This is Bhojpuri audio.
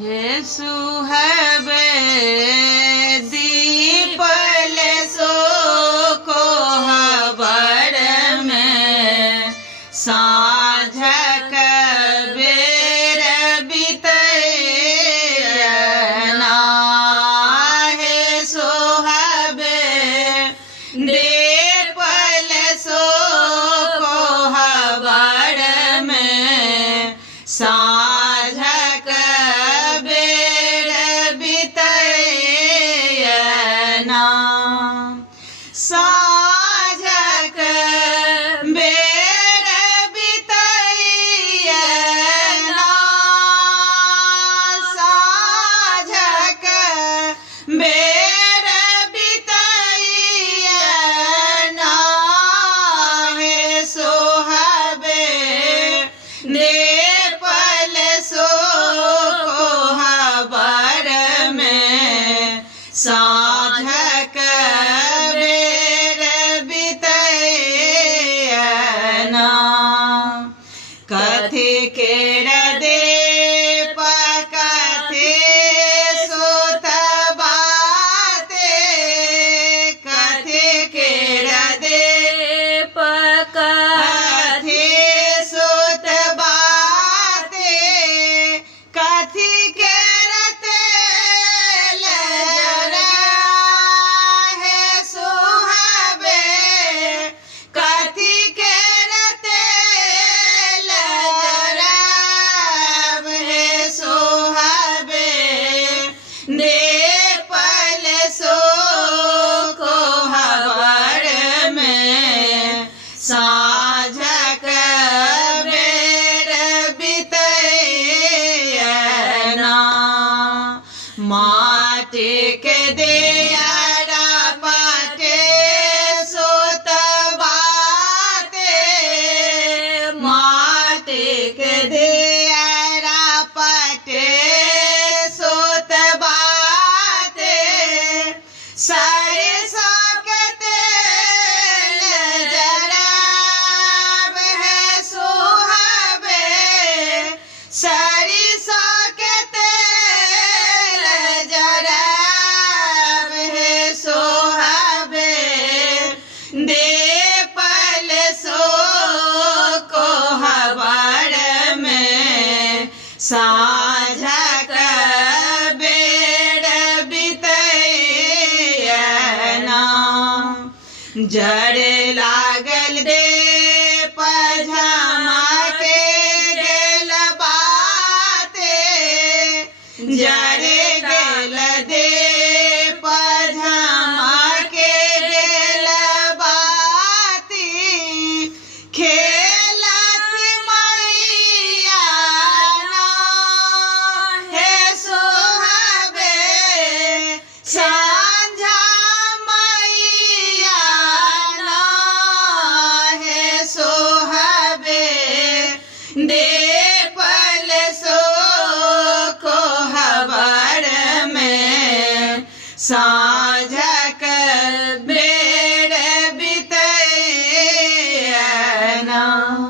हे सुहबे दीपल सो को हबर में साँझक बेर बितैना। हे सोहबे दीपल सो को हबर में साँझक बेर बितैना। साँझक बेर बितैना। साँझक बेर बितैना। हे सोहबे दीपल सो को हबर में साँझक बेर बितैना। कथी केर दीप कथी सुत बाते। कथी केर दीप कथी सुत बाते। कथी केर तेल जरा। हे सोहबे कथी केर तेल जरा। हे सोहबे दीपल सो को हबर में साँझक बेर बितैना। माटी के दियारा पाटे सुत बाते। माटी के दियारा पाटे सुत बाते। सरसों के तेल जराब। है सोहबे सरसों के तेल जराब। है सोहबे दीपल सो को हबर में साँझक बेर बितैना। जड़ लागल रे पझमाके गेल बाते। जड़ गेल दे पझमाके गेल बाती। खेलत मैया ना। हे सोहबे साँझा मैया ना। हे सोहबे दीपल सो को हबर में